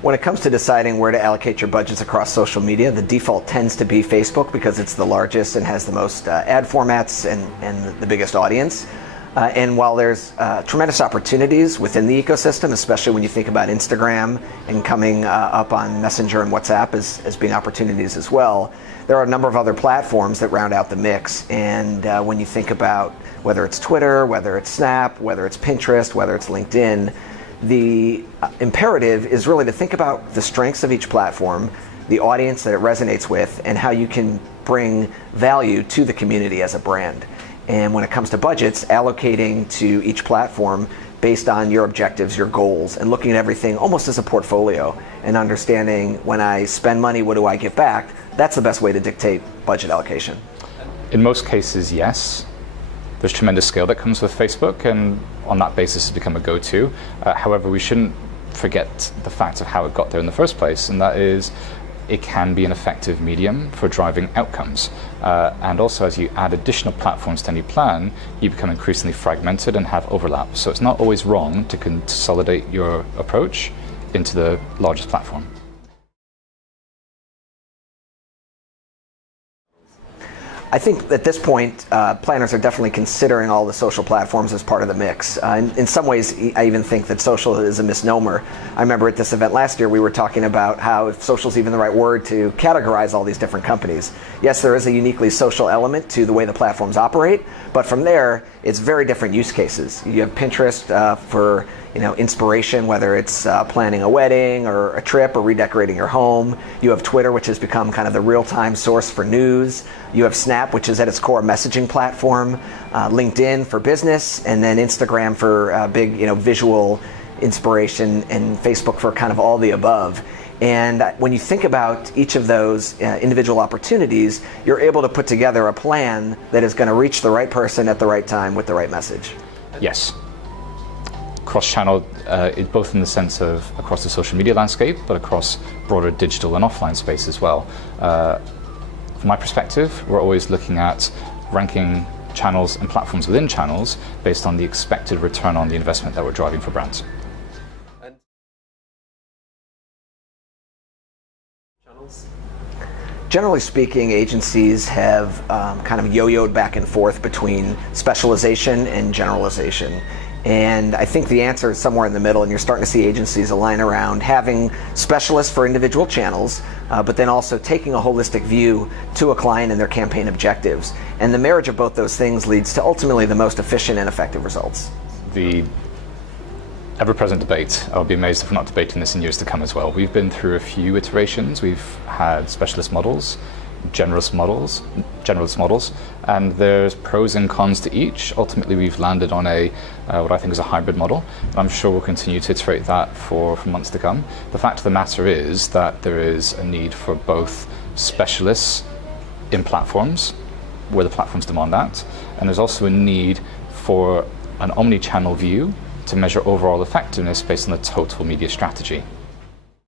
When it comes to deciding where to allocate your budgets across social media, the default tends to be Facebook because it's the largest and has the most ad formats and the biggest audience. And while there's tremendous opportunities within the ecosystem, especially when you think about Instagram and coming up on Messenger and WhatsApp as being opportunities as well, there are a number of other platforms that round out the mix. And when you think about whether it's Twitter, whether it's Snap, whether it's Pinterest, whether it's LinkedIn, the imperative is really to think about the strengths of each platform, the audience that it resonates with, and how you can bring value to the community as a brand. And when it comes to budgets, allocating to each platform based on your objectives, your goals, and looking at everything almost as a portfolio and understanding when I spend money, what do I get back? That's the best way to dictate budget allocation. In most cases, yes. There's tremendous scale that comes with Facebook, and on that basis it's become a go-to. However, we shouldn't forget the fact of how it got there in the first place, and that is it can be an effective medium for driving outcomes. And also, as you add additional platforms to any plan, you become increasingly fragmented and have overlap. So it's not always wrong to consolidate your approach into the largest platform. I think at this point, planners are definitely considering all the social platforms as part of the mix. In some ways, I even think that social is a misnomer. I remember at this event last year, we were talking about how if social is even the right word to categorize all these different companies. Yes, there is a uniquely social element to the way the platforms operate, but from there, it's very different use cases. You have Pinterest for inspiration, whether it's planning a wedding or a trip or redecorating your home. You have Twitter, which has become kind of the real-time source for news. You have Snap, which is at its core a messaging platform. LinkedIn for business, and then Instagram for big, visual inspiration, and Facebook for kind of all the above. And when you think about each of those individual opportunities, you're able to put together a plan that is going to reach the right person at the right time with the right message. Yes. Cross-channel, both in the sense of across the social media landscape, but across broader digital and offline space as well. From my perspective, we're always looking at ranking channels and platforms within channels based on the expected return on the investment that we're driving for brands. Generally speaking, agencies have kind of yo-yoed back and forth between specialization and generalization. And I think the answer is somewhere in the middle, and you're starting to see agencies align around having specialists for individual channels, but then also taking a holistic view to a client and their campaign objectives. And the marriage of both those things leads to ultimately the most efficient and effective results. The ever-present debate, I'll be amazed if we're not debating this in years to come as well. We've been through a few iterations. We've had specialist models, generalist models, and there's pros and cons to each. Ultimately, we've landed on what I think is a hybrid model. I'm sure we'll continue to iterate that for months to come. The fact of the matter is that there is a need for both specialists in platforms, where the platforms demand that, and there's also a need for an omni-channel view to measure overall effectiveness based on the total media strategy.